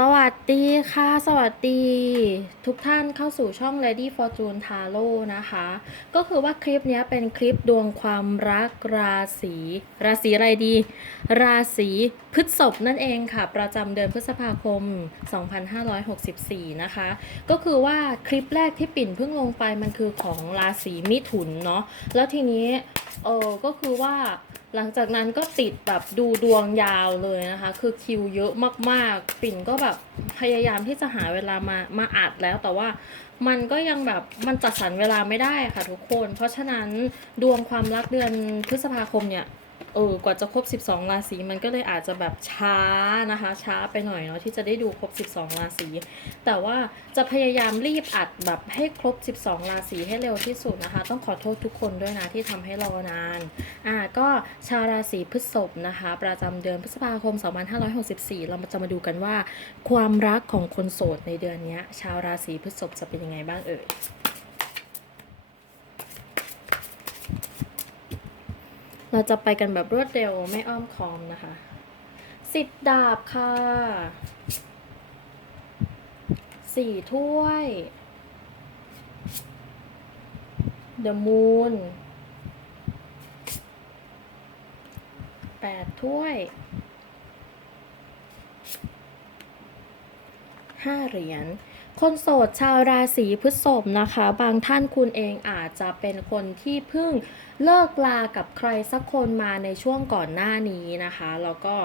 สวัสดีค่ะ สวัสดีทุกท่านเข้าสู่ช่อง Lady Fortune Tarot นะคะ ก็คือว่าคลิปนี้เป็นคลิปดวงความรักราศีราศีอะไรดี ราศีพฤษภนั่นเองค่ะ ประจำเดือนพฤษภาคม 2564 นะคะ ก็คือว่าคลิปแรกที่ปิ่นเพิ่งลงไปมันคือของราศีมิถุนเนาะแล้วทีนี้เออก็คือว่า หลังจากนั้นก็ติดแบบดูดวงยาวเลยนะคะ คือคิวเยอะมากๆ ปิ่นก็แบบพยายามที่จะหาเวลามามาอัดแล้วแต่ว่ามันก็ยังแบบมันจัดสรรเวลาไม่ได้ค่ะทุกคน เพราะฉะนั้นดวงความรักเดือนพฤษภาคมเนี่ย เออกว่าจะครบ 12 ราศีมันก็เลยอาจจะแบบช้านะคะ ช้าไปหน่อยเนาะที่จะได้ดูครบ 12 ราศีแต่ว่าจะพยายามรีบอัดแบบให้ครบ 12 ราศีให้เร็วที่สุดนะคะ ต้องขอโทษทุกคนด้วยนะที่ทำให้รอนานอ่าก็ชาวราศีพฤษภนะคะ ประจำเดือนพฤษภาคม 2564 เราจะมาดูกันว่า ความรักของคนโสดในเดือนนี้ชาวราศีพฤษภจะเป็นยังไงบ้างเอ่ย เราจะไปกันแบบรวดเร็วไม่อ้อมค้อมนะคะ สิบดาบค่ะสี่ถ้วย The Moon แปดถ้วยห้าเหรียญ คนโสดชาวราศีพฤษภนะคะ บางท่านคุณเองอาจจะเป็นคนที่เพิ่งเลิกลากับใครสักคนมาในช่วงก่อนหน้านี้นะคะ แล้วก็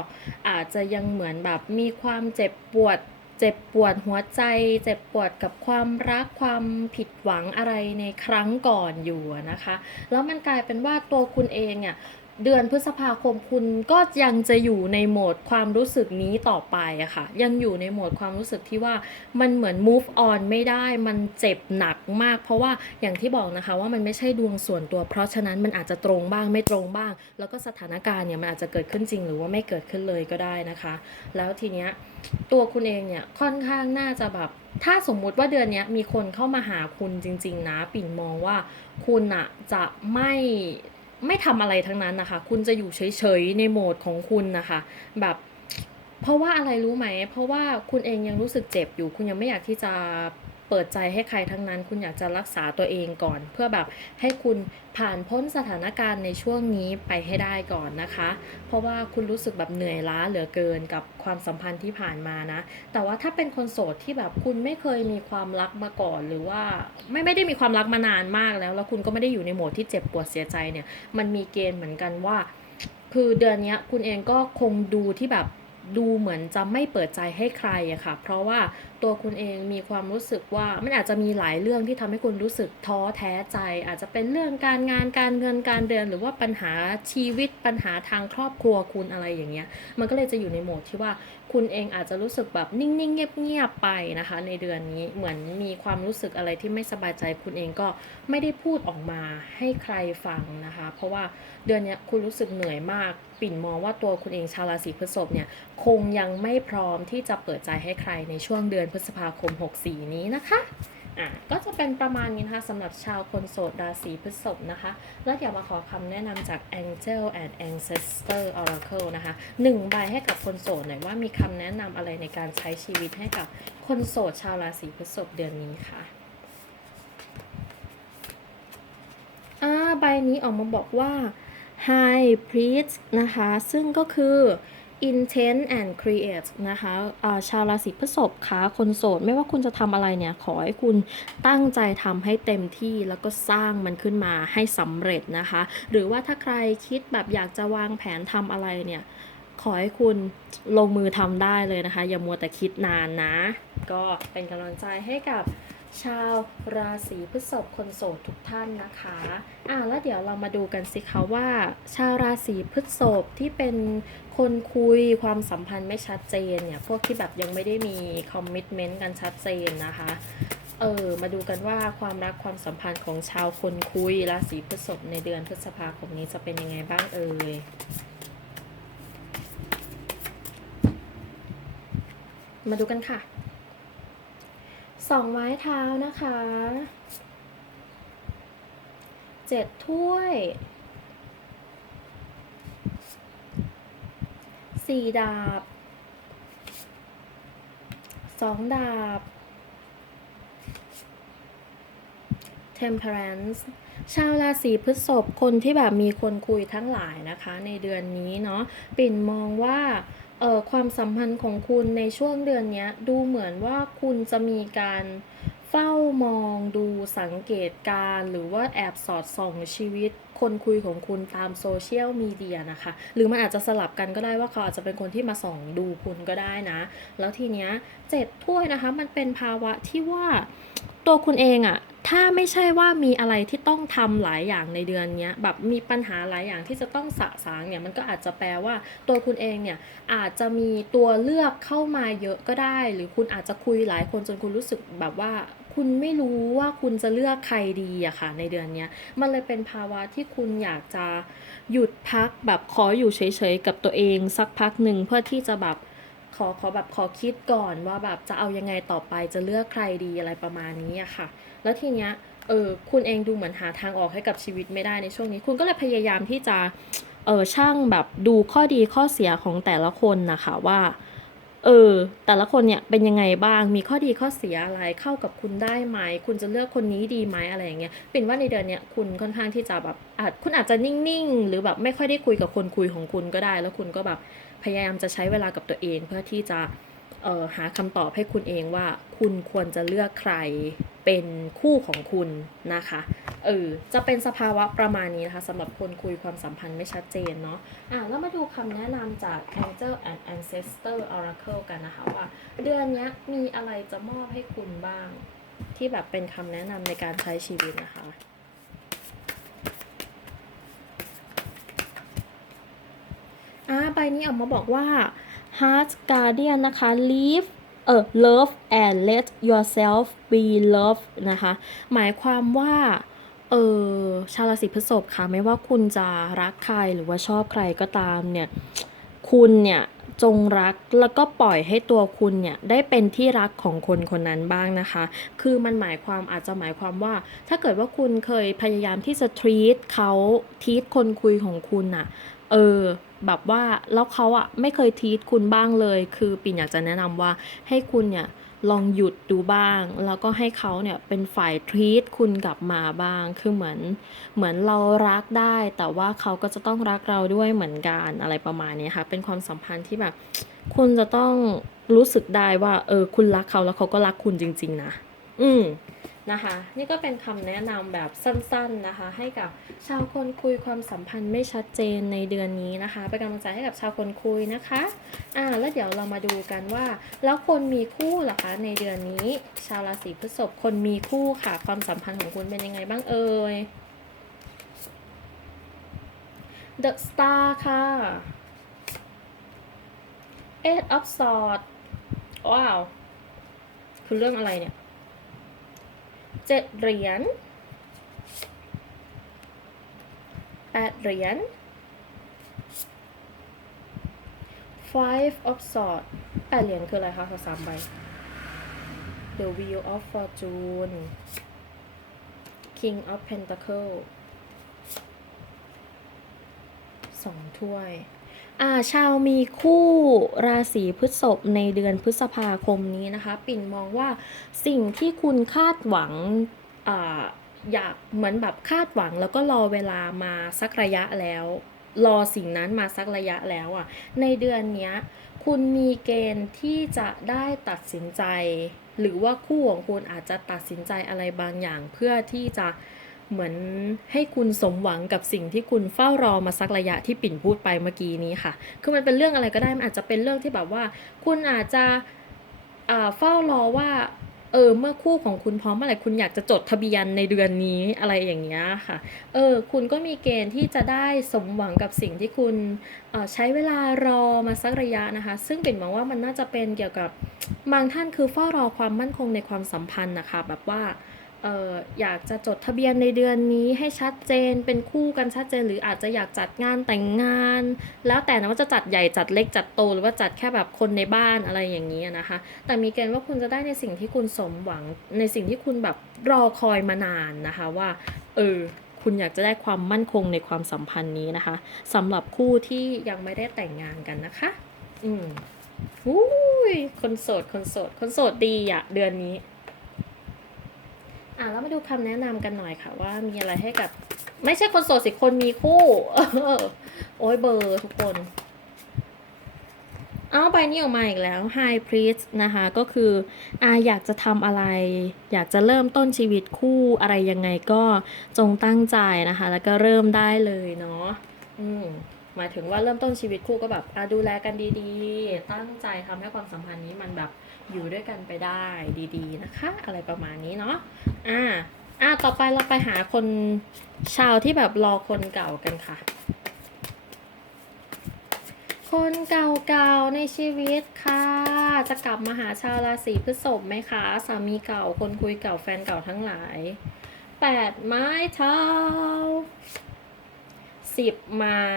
อาจจะยังเหมือนแบบมีความเจ็บปวด เจ็บปวดหัวใจ เจ็บปวดกับความรักความผิดหวังอะไรในครั้งก่อนอยู่นะคะ แล้วมันกลายเป็นว่าตัวคุณเองเนี่ย เดือนพฤษภาคมคุณก็ยังจะอยู่ในโหมดความรู้สึกนี้ต่อไปอะค่ะ ยังอยู่ในโหมดความรู้สึกที่ว่ามันเหมือน move on ไม่ได้มันเจ็บหนักมาก เพราะว่าอย่างที่บอกนะคะว่ามันไม่ใช่ดวงส่วนตัว เพราะฉะนั้นมันอาจจะตรงบ้างไม่ตรงบ้าง แล้วก็สถานการณ์เนี่ยมันอาจจะเกิดขึ้นจริงหรือว่าไม่เกิดขึ้นเลยก็ได้นะคะ แล้วทีเนี้ยตัวคุณเองเนี่ยค่อนข้างน่าจะแบบถ้าสมมุติว่าเดือนนี้มีคนเข้ามาหาคุณจริง ๆ นะ ปิ่นมองว่าคุณอะจะไม่ ไม่ทำอะไรทั้งนั้นนะคะ คุณจะอยู่เฉยๆในโหมดของคุณนะคะ แบบเพราะว่าอะไรรู้ไหม เพราะว่าคุณเองยังรู้สึกเจ็บอยู่ คุณยังไม่อยากที่จะ เปิดใจให้ใครทั้งนั้น คุณอยากจะรักษาตัวเองก่อน เพื่อแบบให้คุณผ่านพ้นสถานการณ์ในช่วงนี้ไปให้ได้ก่อนนะคะ เพราะว่าคุณรู้สึกแบบเหนื่อยล้าเหลือเกินกับความสัมพันธ์ที่ผ่านมานะ แต่ว่าถ้าเป็นคนโสดที่แบบคุณไม่เคยมีความรักมาก่อนหรือว่าไม่ไม่ได้มีความรักมานานมากแล้ว แล้วคุณก็ไม่ได้อยู่ในโหมดที่เจ็บปวดเสียใจเนี่ย มันมีเกณฑ์เหมือนกันว่า คือเดือนนี้คุณเองก็คงดูที่แบบดูเหมือนจะไม่เปิดใจให้ใครอะค่ะ เพราะว่า ตัวคุณเองมีความรู้สึกว่ามันอาจจะมีหลายเรื่องที่ทำให้คุณรู้สึกท้อแท้ใจ อาจจะเป็นเรื่องการงานการเงินการเดือน หรือว่าปัญหาชีวิตปัญหาทางครอบครัวคุณอะไรอย่างเงี้ยมันก็เลยจะอยู่ในโหมดที่ว่าคุณเองอาจจะรู้สึกแบบนิ่งๆเงียบๆไปนะคะ ในเดือนนี้เหมือนมีความรู้สึกอะไรที่ไม่สบายใจ คุณเองก็ไม่ได้พูดออกมาให้ใครฟังนะคะ เพราะว่าเดือนนี้คุณรู้สึกเหนื่อยมากปิ่นมองว่าตัวคุณเองชาวราศีพฤษภเนี่ยคงยังไม่พร้อมที่จะเปิดใจให้ใครในช่วงเดือนพฤษภาคม 64 นี้นะคะอะก็จะเป็นประมาณนี้นะคะสำหรับชาวคนโสดราศีพฤษภนะคะ แล้วเดี๋ยวมาขอคำแนะนำจาก Angel and Ancestor Oracle นะคะหนึ่งใบให้กับคนโสดหน่อยว่ามีคำแนะนำอะไรในการใช้ชีวิตให้กับคนโสดชาวราศีพฤษภเดือนนี้ค่ะอ่าใบนี้ออกมาบอกว่า High Priest นะคะ ซึ่งก็คือ intent and create นะคะอ่าชาวราศีพฤษภคะคนโสด ไม่ว่าคุณจะทำอะไรเนี่ย ขอให้คุณตั้งใจทำให้เต็มที่แล้วก็สร้างมันขึ้นมาให้สำเร็จนะคะ หรือว่าถ้าใครคิดแบบอยากจะวางแผนทำอะไรเนี่ย ขอให้คุณลงมือทำได้เลยนะคะ อย่ามัวแต่คิดนานนะ ก็เป็นกำลังใจให้กับ ชาวราศีพฤษภคนโสดทุกท่านนะคะ อ่าแล้วเดี๋ยวเรามาดูกันสิคะว่า ชาวราศีพฤษภที่เป็นคนคุยความสัมพันธ์ไม่ชัดเจนเนี่ย พวกที่แบบยังไม่ได้มีคอมมิชเมนต์กันชัดเจนนะคะ เออ มาดูกันว่าความรักความสัมพันธ์ของชาวคนคุยราศีพฤษภในเดือนพฤษภาคมนี้จะเป็นยังไงบ้างเอ่ยมาดูกันค่ะ สองไม้เท้านะคะเจ็ดถ้วยสี่ดาบสองดาบ temperance ชาวราศีพฤษภคนที่แบบมีคนคุยทั้งหลายนะคะ ในเดือนนี้เนาะปิ่นมองว่า เอ่อความสัมพันธ์ของคุณในช่วงเดือนนี้ดูเหมือนว่าคุณจะมีการเฝ้ามองดูสังเกตการ์หรือว่าแอบสอดส่องชีวิต คนคุยของคุณตามโซเชียลมีเดียนะคะ หรือมันอาจจะสลับกันก็ได้ว่าเขาอาจจะเป็นคนที่มาส่องดูคุณก็ได้นะ แล้วทีเนี้ยเจ็ดถ้วยนะคะ มันเป็นภาวะที่ว่าตัวคุณเองอะ ถ้าไม่ใช่ว่ามีอะไรที่ต้องทำหลายอย่างในเดือนนี้แบบมีปัญหาหลายอย่างที่จะต้องสะสางเนี่ยมันก็อาจจะแปลว่าตัวคุณเองเนี่ยอาจจะมีตัวเลือกเข้ามาเยอะก็ได้ หรือคุณอาจจะคุยหลายคนจนคุณรู้สึกแบบว่าคุณไม่รู้ว่าคุณจะเลือกใครดีอะค่ะ ในเดือนนี้มันเลยเป็นภาวะที่คุณอยากจะหยุดพักแบบขออยู่เฉยๆกับตัวเองสักพักหนึ่งเพื่อที่จะแบบขอขอแบบขอคิดก่อนว่าแบบจะเอายังไงต่อไปจะเลือกใครดีอะไรประมาณนี้อะค่ะ แล้วทีเนี้ยเออคุณเองดูเหมือนหาทางออกให้กับชีวิตไม่ได้ในช่วงนี้ คุณก็เลยพยายามที่จะเออช่างแบบดูข้อดีข้อเสียของแต่ละคนนะคะว่าเออแต่ละคนเนี่ยเป็นยังไงบ้างมีข้อดีข้อเสียอะไรเข้ากับคุณได้ไหม คุณจะเลือกคนนี้ดีไหมอะไรอย่างเงี้ยเป็นว่าในเดือนเนี้ยคุณค่อนข้างที่จะแบบอาจคุณอาจจะนิ่งๆ หรือแบบไม่ค่อยได้คุยกับคนคุยของคุณก็ได้ แล้วคุณก็แบบพยายามจะใช้เวลากับตัวเองเพื่อที่จะ หาคำตอบให้คุณเองว่าคุณควรจะเลือกใครเป็นคู่ของคุณนะคะเออจะเป็นสภาวะประมาณนี้นะคะสำหรับคนคุยความสัมพันธ์ไม่ชัดเจนเนาะอะแล้วมาดูคำแนะนำจาก Angel and Ancestor Oracle กันนะคะว่า เดือนเนี้ยมีอะไรจะมอบให้คุณบ้าง ที่แบบเป็นคำแนะนำในการใช้ชีวิตนะคะอ่าใบนี้ออกมาบอกว่า Heart Guardian นะคะ Live เออ love and let yourself be loved นะคะ หมายความว่าเออชาวราศีพฤษภค่ะ ไม่ว่าคุณจะรักใครหรือว่าชอบใครก็ตามเนี่ย คุณเนี่ยจงรักแล้วก็ปล่อยให้ตัวคุณเนี่ยได้เป็นที่รักของคนคนนั้นบ้างนะคะ คือมันหมายความอาจจะหมายความว่า ถ้าเกิดว่าคุณเคยพยายามที่จะ treat เขาทีทคนคุยของคุณน่ะ เออ แบบว่าแล้วเขาอะไม่เคยทีทคุณบ้างเลย คือปิ่นอยากจะแนะนำว่าให้คุณเนี่ยลองหยุดดูบ้าง แล้วก็ให้เขาเนี่ยเป็นฝ่ายทีทคุณกลับมาบ้าง คือเหมือน เหมือนเรารักได้ แต่ว่าเขาก็จะต้องรักเราด้วยเหมือนกันอะไรประมาณนี้ค่ะ เป็นความสัมพันธ์ที่แบบ คุณจะต้องรู้สึกได้ว่า เออ คุณรักเขาแล้วเขาก็รักคุณจริง ๆ นะ อืม นะคะ นี่ก็เป็นคำแนะนำแบบสั้นๆนะคะ ให้กับชาวคนคุยความสัมพันธ์ไม่ชัดเจนในเดือนนี้นะคะเป็นกำลังใจให้กับชาวคนคุยนะคะอ่าแล้วเดี๋ยวเรามาดูกันว่า แล้วคนมีคู่ล่ะคะในเดือนนี้ ชาวราศีพฤษภคนมีคู่ค่ะ ความสัมพันธ์ของคุณเป็นยังไงบ้างเอ่ย The Star ค่ะ Eight of Swords ว้าว คือเรื่องอะไรเนี่ย เจ็ดเหรียญแปดเหรียญ five of swords แปดเหรียญคืออะไรคะขอสามใบ the wheel of fortune king of pentacle สองถ้วย อ่าชาวมีคู่ราศีพฤษภในเดือนพฤษภาคมนี้นะคะ ปิ่นมองว่าสิ่งที่คุณคาดหวังอ่าอยากเหมือนแบบคาดหวังแล้วก็รอเวลามาสักระยะแล้ว รอสิ่งนั้นมาสักระยะแล้วอะในเดือนเนี้ยคุณมีเกณฑ์ที่จะได้ตัดสินใจ หรือว่าคู่ของคุณอาจจะตัดสินใจอะไรบางอย่างเพื่อที่จะ เหมือนให้คุณสมหวังกับสิ่งที่คุณเฝ้ารอมาสักระยะที่ปิ่นพูดไปเมื่อกี้นี้ค่ะ คือมันเป็นเรื่องอะไรก็ได้ มันอาจจะเป็นเรื่องที่แบบว่า คุณอาจจะอ่าเฝ้ารอว่าเออเมื่อคู่ของคุณพร้อมเมื่อไหร่คุณอยากจะจดทะเบียนในเดือนนี้อะไรอย่างเงี้ยค่ะเออคุณก็มีเกณฑ์ที่จะได้สมหวังกับสิ่งที่คุณเอ่อใช้เวลารอมาสักระยะนะคะ ซึ่งปิ่นมองว่ามันน่าจะเป็นเกี่ยวกับบางท่านคือเฝ้ารอความมั่นคงในความสัมพันธ์นะคะแบบว่า อออยากจะจดทะเบียนในเดือนนี้ให้ชัดเจนเป็นคู่กันชัดเจน หรืออาจจะอยากจัดงานแต่งงาน แล้วแต่นะว่าจะจัดใหญ่จัดเล็กจัดโตหรือว่าจัดแค่แบบคนในบ้านอะไรอย่างนี้นะคะ แต่มีเกณฑ์ว่าคุณจะได้ในสิ่งที่คุณสมหวังในสิ่งที่คุณแบบรอคอยมานานนะคะว่าเออคุณอยากจะได้ความมั่นคงในความสัมพันธ์นี้นะคะสำหรับคู่ที่ยังไม่ได้แต่งงานกันนะคะ อืมอุ้ยคนโสดคนโสดคนโสดดีอะเดือนนี้ แล้วมาดูคำแนะนำกันหน่อยค่ะ ว่ามีอะไรให้กับ ไม่ใช่คนโสดสิคนมีคู่โอ้ยเบอร์ทุกคน เอาใบนี้ออกมาอีกแล้ว High Priest นะคะ ก็คืออาอยากจะทำอะไร อยากจะเริ่มต้นชีวิตคู่อะไรยังไงก็จงตั้งใจนะคะ แล้วก็เริ่มได้เลยเนาะอืม หมายถึงว่าเริ่มต้นชีวิตคู่ก็แบบดูแลกันดีๆ ตั้งใจทำให้ความสัมพันธ์นี้มันแบบอยู่ด้วยกันไปได้ดีๆนะคะ อะไรประมาณนี้เนาะอ่าอะต่อไปเราไปหาคนชาวที่แบบรอคนเก่ากันค่ะ คนเก่าๆในชีวิตค่ะ จะกลับมาหาชาวราศีพฤษภไหมคะ สามีเก่าคนคุยเก่าแฟนเก่าทั้งหลายแปดไม้เท้า สิบไม้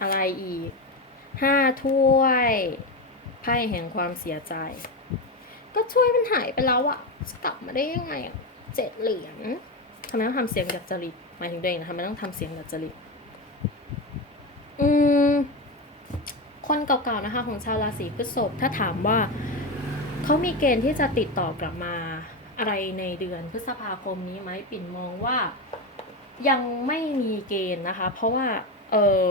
อะไรอีกห้าถ้วยไพ่แห่งความเสียใจ ก็ช่วยมันหายไปแล้วอะจะกลับมาได้ยังไงอะเจ็ดเหรียญทำไมต้องทำเสียงดัดจริตหมายถึงตัวเองนะทำไมต้องทำเสียงดัดจริตอืมคนเก่าๆนะคะ ของชาวราศีพฤษภถ้าถามว่าเขามีเกณฑ์ที่จะติดต่อกลับมาอะไรในเดือนพฤษภาคมนี้ไหมปิ่นมองว่า ยังไม่มีเกณฑ์นะคะ เพราะว่าเออ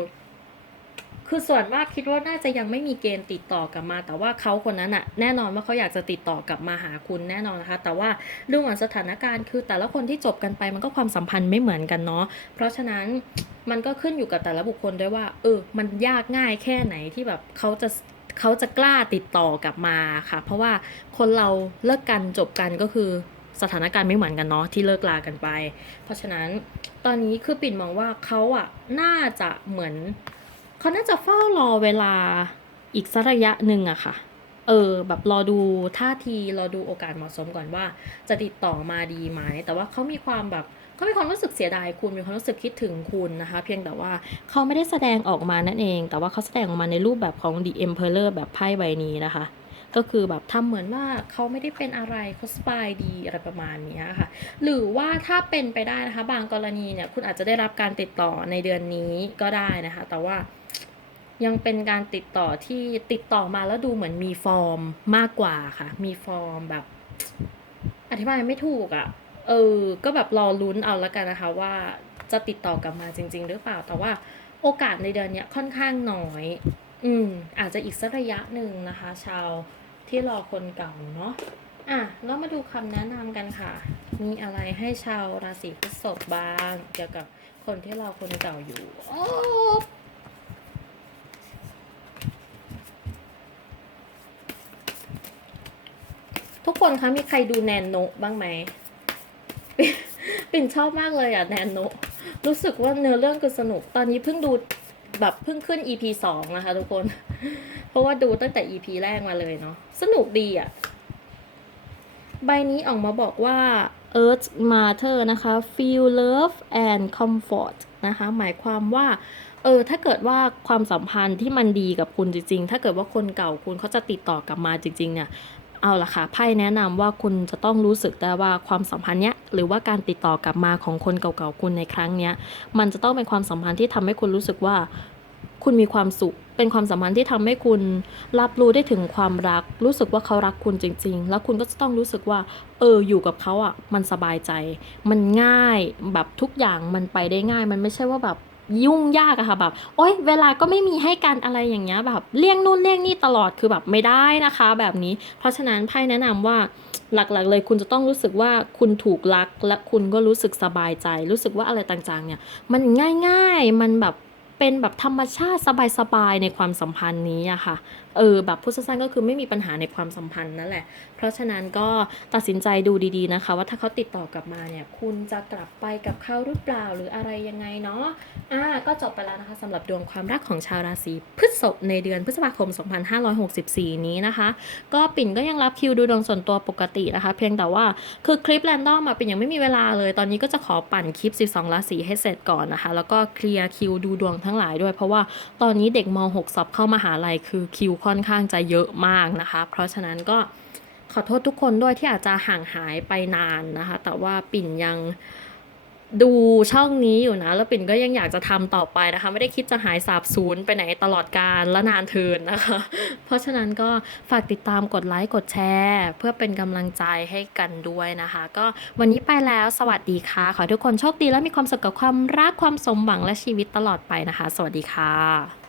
คือส่วนมากคิดว่าน่าจะยังไม่มีเกณฑ์ติดต่อกลับมา แต่ว่าเขาคนนั้นอะแน่นอนว่าเขาอยากจะติดต่อกลับมาหาคุณแน่นอนนะคะ แต่ว่าเรื่องของสถานการณ์คือแต่ละคนที่จบกันไปมันก็ความสัมพันธ์ไม่เหมือนกันเนาะเพราะฉะนั้นมันก็ขึ้นอยู่กับแต่ละบุคคลด้วยว่า เออ มันยากง่ายแค่ไหนที่แบบเขาจะเขาจะกล้าติดต่อกลับมาค่ะ เพราะว่าคนเราเลิกกันจบกันก็คือ สถานการณ์ไม่เหมือนกันเนาะที่เลิกลากันไป เพราะฉะนั้นตอนนี้คือปิ่นมองว่าเขาอะน่าจะเหมือนเขาน่าจะเฝ้ารอเวลาอีกสักระยะหนึ่งอะค่ะ เออ แบบรอดูท่าทีรอดูโอกาสเหมาะสมก่อนว่า จะติดต่อมาดีไหมแต่ว่าเขามีความแบบเขามีความรู้สึกเสียดายคุณมีความรู้สึกคิดถึงคุณนะคะ เพียงแต่ว่าเขาไม่ได้แสดงออกมานั่นเอง แต่ว่าเขาแสดงออกมาในรูปแบบของ The Emperor แบบไพ่ใบนี้นะคะ ก็คือแบบทำเหมือนว่าเขาไม่ได้เป็นอะไรเขาสบายดีอะไรประมาณนี้ค่ะ หรือว่าถ้าเป็นไปได้นะคะ บางกรณีเนี่ยคุณอาจจะได้รับการติดต่อในเดือนนี้ก็ได้นะคะ แต่ว่ายังเป็นการติดต่อที่ติดต่อมาแล้วดูเหมือนมีฟอร์มมากกว่าค่ะ มีฟอร์มแบบ อธิบายไม่ถูกอะ่ะ เออ ก็แบบรอลุ้นเอาแล้วกันนะคะ ว่าจะติดต่อกลับมาจริง ๆ หรือเปล่า แต่ว่าโอกาสในเดือนนี้ค่อนข้างน้อย อืม อาจจะอีกสักระยะหนึ่งนะคะ ชาว ที่รอคนเก่าเนาะอะแล้วมาดูคำแนะนำกันค่ะ มีอะไรให้ชาวราศีพฤษภบ้าง เกี่ยวกับคนที่รอคนเก่าอยู่โอ้ทุกคนคะมีใครดูแนนโนบ้างไหมปิ่นชอบมากเลยอะแนนโนรู้สึกว่าเนื้อเรื่องคือสนุก ตอนนี้เพิ่งดู แบบเพิ่งขึ้น EP สองนะคะทุกคน เพราะว่าดูตั้งแต่ EP แรกมาเลยเนาะ สนุกดีอะ ใบนี้ออกมาบอกว่า Earth Matter นะคะ feel love and comfort นะคะ หมายความว่า เออ ถ้าเกิดว่าความสัมพันธ์ที่มันดีกับคุณจริง ๆ ถ้าเกิดว่าคนเก่าคุณเขาจะติดต่อกลับมาจริง ๆ เนี่ย เอาล่ะค่ะไพ่แนะนำว่าคุณจะต้องรู้สึกได้ว่าความสัมพันธ์เนี้ยหรือว่าการติดต่อกลับมาของคนเก่าๆคุณในครั้งเนี้ยมันจะต้องเป็นความสัมพันธ์ที่ทำให้คุณรู้สึกว่า คุณมีความสุข เป็นความสัมพันธ์ที่ทำให้คุณรับรู้ได้ถึงความรัก รู้สึกว่าเขารักคุณจริง ๆ แล้วคุณก็จะต้องรู้สึกว่า เอออยู่กับเขาอะมันสบายใจ มันง่ายแบบทุกอย่างมันไปได้ง่าย มันไม่ใช่ว่าแบบ ยุ่งยากอะค่ะแบบโอ๊ยเวลาก็ไม่มีให้กันอะไรอย่างเงี้ยแบบเลี่ยงนู่นเลี่ยงนี่ตลอดคือแบบไม่ได้นะคะ แบบนี้ เพราะฉะนั้นไพ่แนะนำว่าหลักๆเลยคุณจะต้องรู้สึกว่าคุณถูกรักและคุณก็รู้สึกสบายใจ รู้สึกว่าอะไรต่างๆเนี่ยมันง่ายๆมันแบบเป็นแบบธรรมชาติสบายๆในความสัมพันธ์นี้อะค่ะ เออแบบพูดสั้นๆก็คือไม่มีปัญหาในความสัมพันธ์นั่นแหละ เพราะฉะนั้นก็ตัดสินใจดูดีๆนะคะ ว่าถ้าเขาติดต่อกลับมาเนี่ย คุณจะกลับไปกับเขาหรือเปล่าหรืออะไรยังไงเนาะอ่าก็จบไปแล้วนะคะสำหรับดวงความรักของชาวราศีพฤษภในเดือนพฤษภาคม 2564 นี้นะคะ ก็ปิ่นก็ยังรับคิวดูดวงส่วนตัวปกตินะคะ เพียงแต่ว่าคือคลิปแรนดอมมาปิ่นยังไม่มีเวลาเลย ตอนนี้ก็จะขอปั่นคลิป 12 ราศีให้เสร็จก่อนนะคะ แล้วก็เคลียร์คิวดูดวงทั้งหลายด้วย เพราะว่าตอนนี้เด็กม .6 สอบเข้ามหาลัยคือคิวค่อนข้างจะเยอะมากนะคะ เพราะฉะนั้นก็ขอโทษทุกคนด้วยที่อาจจะห่างหายไปนานนะคะ แต่ว่าปิ่นยังดูช่องนี้อยู่นะ แล้วปิ่นก็ยังอยากจะทำต่อไปนะคะ ไม่ได้คิดจะหายสาบสูญไปไหนตลอดการและนานเทินนะคะ เพราะฉะนั้นก็ฝากติดตามกดไลค์กดแชร์ เพื่อเป็นกำลังใจให้กันด้วยนะคะ ก็วันนี้ไปแล้วสวัสดีค่ะ ขอทุกคนโชคดีและมีความสุขกับความรักความสมหวังและชีวิตตลอดไปนะคะ สวัสดีค่ะ